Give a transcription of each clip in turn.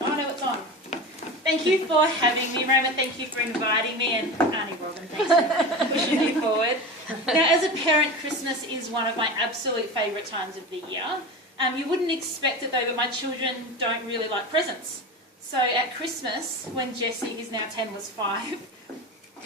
not. Oh no, it's on. Thank you for having me, Roma. Thank you for inviting me, and Auntie Robin, thanks for pushing me forward. Now, as a parent, Christmas is one of my absolute favourite times of the year. You wouldn't expect it though, but my children don't really like presents. So at Christmas, when Jesse, who's now 10, was 5,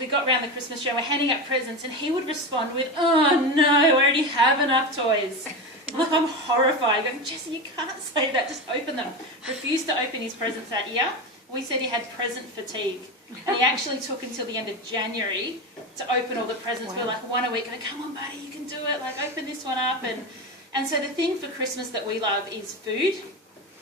we got round the Christmas show, we're handing out presents, and he would respond with, "Oh no, I already have enough toys." Look, I'm horrified. Going, "Jesse, you can't say that, just open them." Refused to open his presents that year. We said he had present fatigue. And he actually took until the end of January to open all the presents. Wow. We're like one a week, going, "Come on, buddy, you can do it. Like, open this one up." And so the thing for Christmas that we love is food,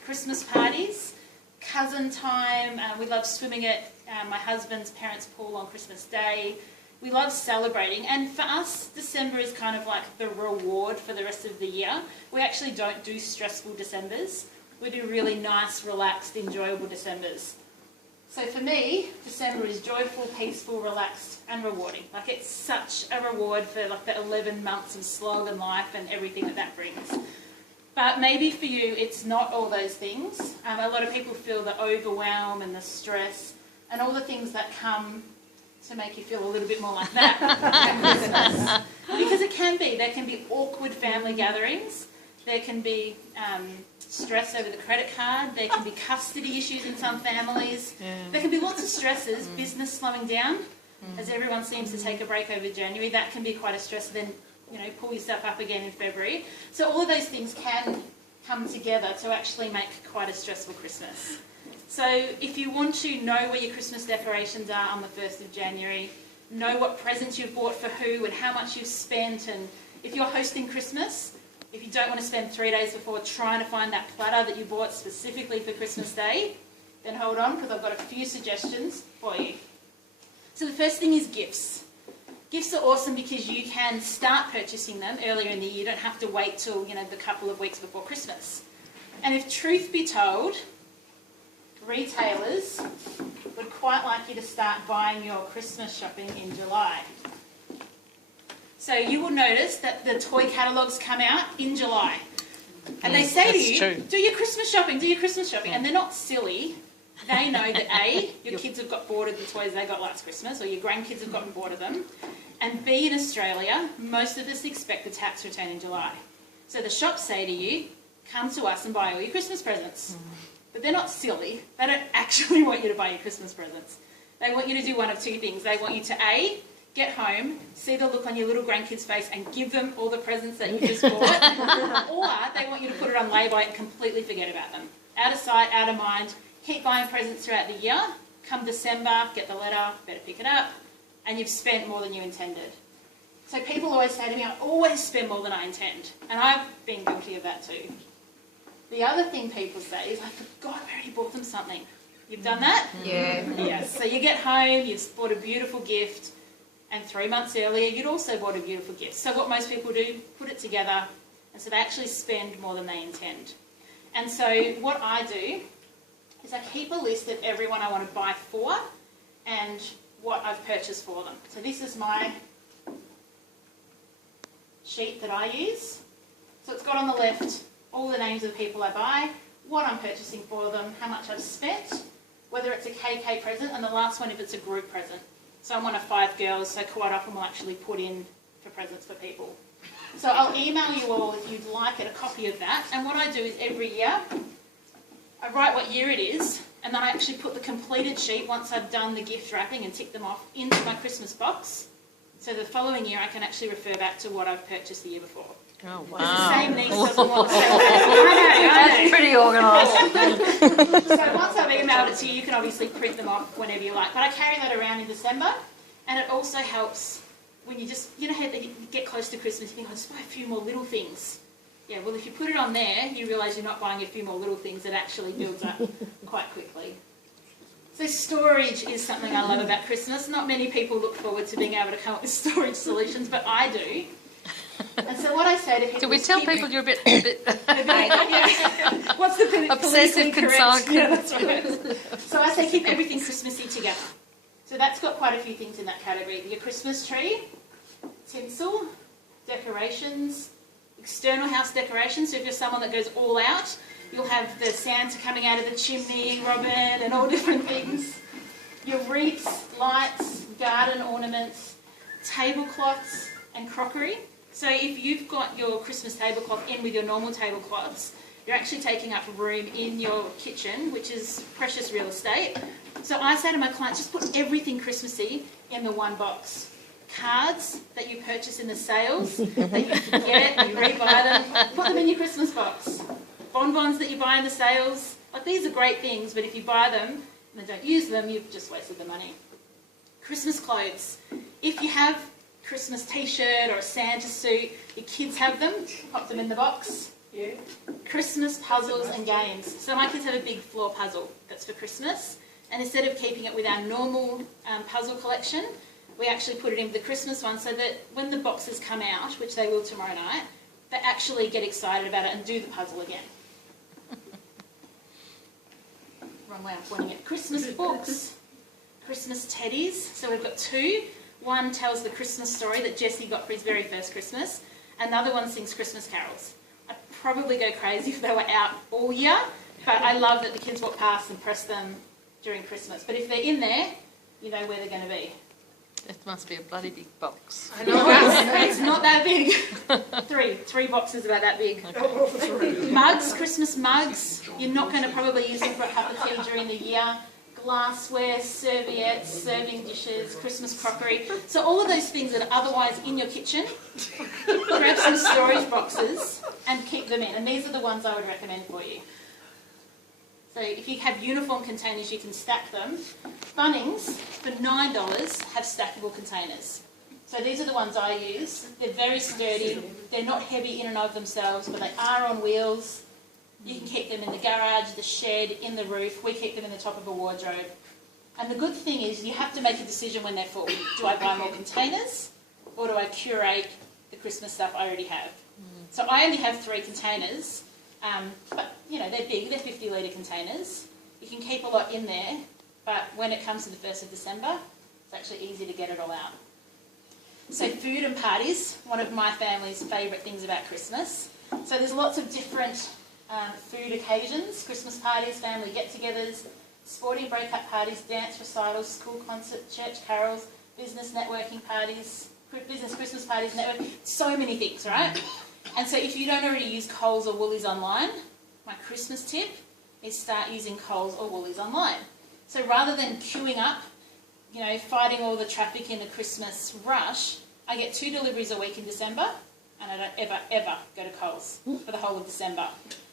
Christmas parties, cousin time. We love swimming at my husband's parents' pool on Christmas Day. We love celebrating. And for us, December is kind of like the reward for the rest of the year. We actually don't do stressful Decembers. We do really nice, relaxed, enjoyable Decembers. So for me, December is joyful, peaceful, relaxed and rewarding. Like, it's such a reward for like the 11 months of slog and life and everything that brings. But maybe for you, it's not all those things. A lot of people feel the overwhelm and the stress and all the things that come to make you feel a little bit more like that at Christmas. Because it can be. There can be awkward family gatherings. There can be stress over the credit card. There can be custody issues in some families. Yeah. There can be lots of stresses. Business slowing down as everyone seems to take a break over January. That can be quite a stress. Then, pull yourself up again in February. So all of those things can come together to actually make quite a stressful Christmas. So if you want to know where your Christmas decorations are on the 1st of January, know what presents you've bought for who and how much you've spent, and if you're hosting Christmas, if you don't want to spend 3 days before trying to find that platter that you bought specifically for Christmas Day, then hold on, because I've got a few suggestions for you. So the first thing is gifts. Gifts are awesome because you can start purchasing them earlier in the year. You don't have to wait till, the couple of weeks before Christmas. And if truth be told, retailers would quite like you to start buying your Christmas shopping in July. So you will notice that the toy catalogues come out in July. And they say to you, "Do your Christmas shopping, do your Christmas shopping." And they're not silly. They know that A, your kids have got bored of the toys they got last Christmas, or your grandkids have gotten bored of them. And B, in Australia, most of us expect the tax return in July. So the shops say to you, "Come to us and buy all your Christmas presents." But they're not silly. They don't actually want you to buy your Christmas presents. They want you to do one of two things. They want you to A, get home, see the look on your little grandkid's face and give them all the presents that you just bought, or they want you to put it on lay-by and completely forget about them. Out of sight, out of mind, keep buying presents throughout the year. Come December, get the letter, better pick it up, and you've spent more than you intended. So people always say to me, "I always spend more than I intend," and I've been guilty of that too. The other thing people say is, "I forgot I already bought them something." You've done that? Yeah. Yes. So you get home, you've bought a beautiful gift, and 3 months earlier, you'd also bought a beautiful gift. So what most people do, put it together, and so they actually spend more than they intend. And so what I do is I keep a list of everyone I want to buy for and what I've purchased for them. So this is my sheet that I use. So it's got on the left all the names of the people I buy, what I'm purchasing for them, how much I've spent, whether it's a KK present, and the last one if it's a group present. So I'm one of 5 girls, so quite often we'll actually put in for presents for people. So I'll email you all, if you'd like it, a copy of that. And what I do is every year, I write what year it is, and then I actually put the completed sheet, once I've done the gift wrapping and ticked them off, into my Christmas box. So the following year I can actually refer back to what I've purchased the year before. Oh, wow. Because the same niece doesn't want to say, That's pretty organised. So once I've emailed it to you, you can obviously print them off whenever you like. But I carry that around in December, and it also helps when you just, how you get close to Christmas, you think, "I'll just buy a few more little things." Yeah, well, if you put it on there, you realise you're not buying a few more little things. It actually builds up quite quickly. So storage is something I love about Christmas. Not many people look forward to being able to come up with storage solutions, but I do. And so what I say to people Do we is tell people you're a bit what's the obsessive correct? Yeah, that's right. So I say keep everything Christmassy together. So that's got quite a few things in that category. Your Christmas tree, tinsel, decorations, external house decorations. So if you're someone that goes all out, You'll have the Santa coming out of the chimney, Robin, and all different things. Your wreaths, lights, garden ornaments, tablecloths and crockery. So if you've got your Christmas tablecloth in with your normal tablecloths, you're actually taking up room in your kitchen, which is precious real estate. So I say to my clients, just put everything Christmassy in the one box. Cards that you purchase in the sales, that you forget and you rebuy them, put them in your Christmas box. Bonbons that you buy in the sales, like these are great things, but if you buy them and don't use them, you've just wasted the money. Christmas clothes. If you have Christmas t-shirt or a Santa suit, your kids have them, pop them in the box. Yeah. Christmas puzzles and games. So my kids have a big floor puzzle that's for Christmas, and instead of keeping it with our normal puzzle collection, we actually put it in the Christmas one so that when the boxes come out, which they will tomorrow night, they actually get excited about it and do the puzzle again. Wrong way I'm pointing it. Christmas books, Christmas teddies. So we've got two. One tells the Christmas story that Jesse got for his very first Christmas. Another one sings Christmas carols. I'd probably go crazy if they were out all year, but I love that the kids walk past and press them during Christmas. But if they're in there, you know where they're going to be. It must be a bloody big box. I know, it's not that big. Three boxes about that big. Okay. Mugs, Christmas mugs. You're not going to probably use them for a cup of tea during the year. Glassware, serviettes, serving dishes, Christmas crockery. So all of those things that are otherwise in your kitchen, grab some storage boxes and keep them in. And these are the ones I would recommend for you. So if you have uniform containers, you can stack them. Bunnings, for $9, have stackable containers. So these are the ones I use. They're very sturdy. They're not heavy in and of themselves, but they are on wheels. You can keep them in the garage, the shed, in the roof. We keep them in the top of a wardrobe. And the good thing is you have to make a decision when they're full. Do I buy more containers or do I curate the Christmas stuff I already have? So I only have 3 containers, but you know, they're big, they're 50-litre containers. You can keep a lot in there, but when it comes to the 1st of December, it's actually easy to get it all out. So food and parties, one of my family's favourite things about Christmas. So there's lots of different food occasions, Christmas parties, family get-togethers, sporting break-up parties, dance recitals, school concert, church carols, business networking parties, business Christmas parties, network, so many things, right? And so if you don't already use Coles or Woolies online, my Christmas tip is start using Coles or Woolies online. So rather than queuing up, you know, fighting all the traffic in the Christmas rush, I get 2 deliveries a week in December, and I don't ever go to Coles for the whole of December.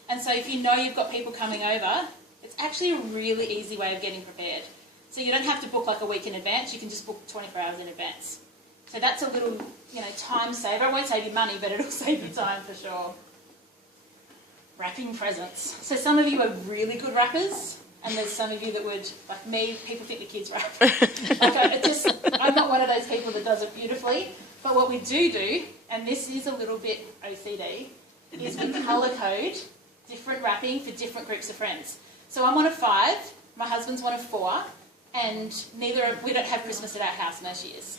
And so if you know you've got people coming over, it's actually a really easy way of getting prepared. So you don't have to book like a week in advance, you can just book 24 hours in advance. So that's a little, you know, time saver. It won't save you money, but it'll save you time for sure. Wrapping presents. So some of you are really good wrappers, and there's some of you that would, like me, people think the kids wrap. I'm not one of those people that does it beautifully, but what we do, and this is a little bit OCD, is we colour code different wrapping for different groups of friends. So I'm one of 5, my husband's one of 4, and we don't have Christmas at our house most years.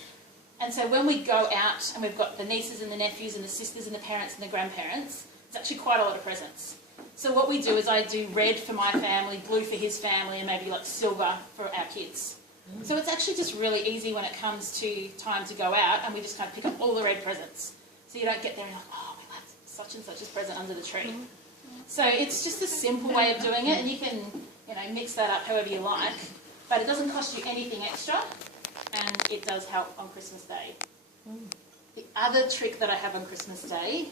And so when we go out and we've got the nieces and the nephews and the sisters and the parents and the grandparents, it's actually quite a lot of presents. So what we do is I do red for my family, blue for his family, and maybe like silver for our kids. So it's actually just really easy when it comes to time to go out, and we just kind of pick up all the red presents. So you don't get there and you're like, oh, we left such and such's present under the tree. So it's just a simple way of doing it, and you can, you know, mix that up however you like, but it doesn't cost you anything extra, and it does help on Christmas Day. The other trick that I have on Christmas Day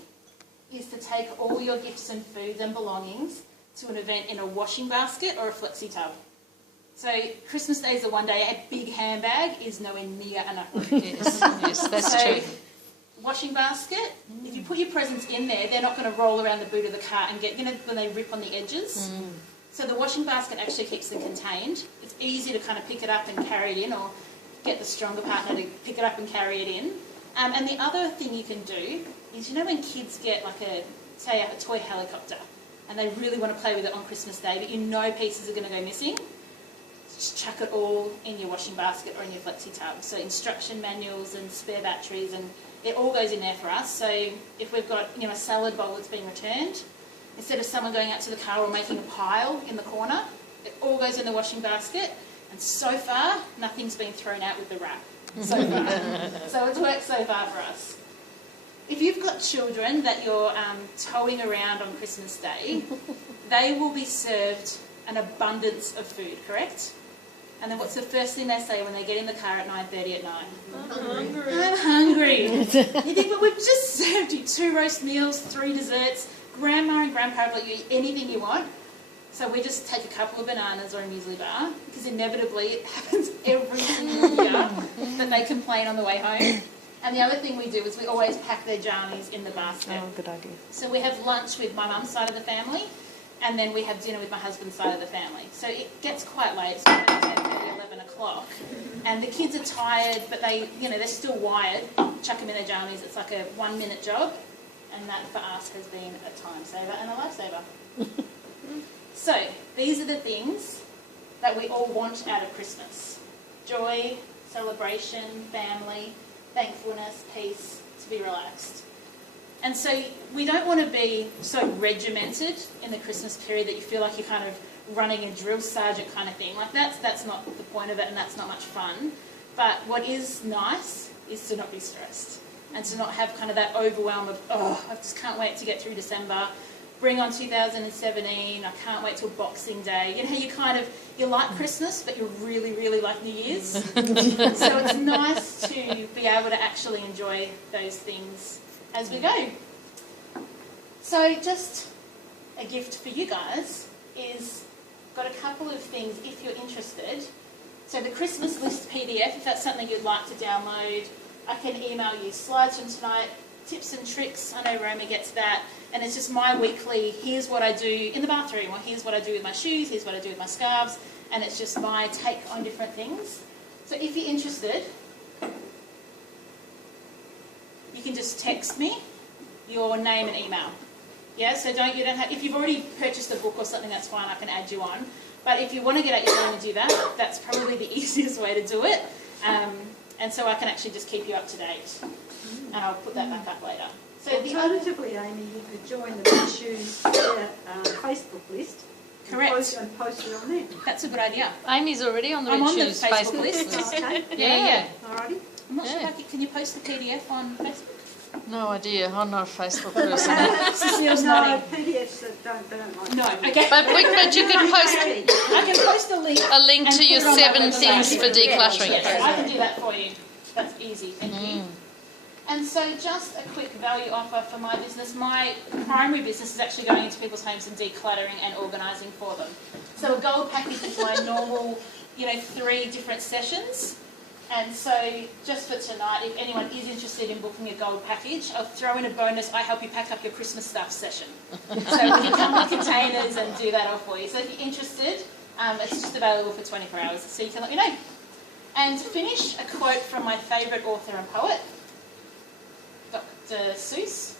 is to take all your gifts and foods and belongings to an event in a washing basket or a flexi tub. So Christmas Day is the one day a big handbag is nowhere near enough. Yes, that's true. Washing basket, if you put your presents in there, they're not going to roll around the boot of the car and get, you know, when they rip on the edges. So the washing basket actually keeps them contained. It's easy to kind of pick it up and carry it in, or get the stronger partner to pick it up and carry it in. And the other thing you can do is, you know, when kids get like a toy helicopter and they really want to play with it on Christmas Day, but you know pieces are going to go missing, just chuck it all in your washing basket or in your flexi tub. So instruction manuals and spare batteries, and it all goes in there for us. So if we've got, you know, a salad bowl that's been returned, instead of someone going out to the car or making a pile in the corner, it all goes in the washing basket. And so far, nothing's been thrown out with the wrap. So far. So it's worked so far for us. If you've got children that you're towing around on Christmas Day, they will be served an abundance of food, correct? And then what's the first thing they say when they get in the car at 9:30 at night? I'm hungry. I'm hungry. You think, but we've just served you 2 roast meals, 3 desserts. Grandma and Grandpa will let you eat anything you want. So we just take a couple of bananas or a muesli bar, because inevitably it happens every single year that they complain on the way home. And the other thing we do is we always pack their jammies in the basket. Oh, good idea. So we have lunch with my mum's side of the family, and then we have dinner with my husband's side of the family. So it gets quite late, it's about 10:30, 11 o'clock, and the kids are tired, but they're still wired. Chuck them in their jammies. It's like a 1-minute job, and that for us has been a time saver and a lifesaver. So these are the things that we all want out of Christmas: joy, celebration, family, thankfulness, peace, to be relaxed. And so we don't want to be so regimented in the Christmas period that you feel like you're kind of running a drill sergeant kind of thing. Like that's not the point of it, and that's not much fun. But what is nice is to not be stressed and to not have kind of that overwhelm of, oh, I just can't wait to get through December. Bring on 2017, I can't wait till Boxing Day. You know, you like Christmas, but you really, really like New Year's. So it's nice to be able to actually enjoy those things as we go. So just a gift for you guys is, got a couple of things if you're interested. So the Christmas list PDF, if that's something you'd like to download, I can email you slides from tonight, tips and tricks. I know Roma gets that. And it's just my weekly, here's what I do in the bathroom, or here's what I do with my shoes, here's what I do with my scarves, and it's just my take on different things. So if you're interested, you can just text me your name and email. Yeah, so you don't have, if you've already purchased a book or something, that's fine, I can add you on. But if you want to get out your phone and do that, that's probably the easiest way to do it. And so I can actually just keep you up to date. And I'll put that back up later. So Alternatively, Amy, you could join the Big Shoes Facebook list. Correct. And post it on there. That's a good idea. Amy's already on the I'm Red on the Shoes Facebook list. Okay. Yeah. Alrighty. I'm not sure Yeah. if I can you post the PDF on Facebook? No idea. I'm not a Facebook person. Cecile's No, nodding. PDFs that don't like. No, okay. But you can post I can post a link. a link and to your put it on my 7 website. things for decluttering. Yes, I can do that for you. That's easy, thank you. And so just a quick value offer for my business. My primary business is actually going into people's homes and decluttering and organising for them. So a gold package is my normal, 3 different sessions. And so just for tonight, if anyone is interested in booking a gold package, I'll throw in a bonus, I help you pack up your Christmas stuff session. So we can come with containers and do that all for you. So if you're interested, it's just available for 24 hours, so you can let me know. And to finish, a quote from my favourite author and poet, Dr. Seuss.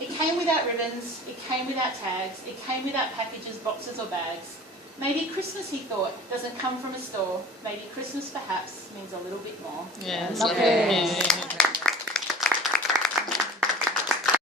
It came without ribbons, it came without tags, it came without packages, boxes or bags. Maybe Christmas, he thought, doesn't come from a store. Maybe Christmas, perhaps, means a little bit more. Yeah, Lovely. yeah.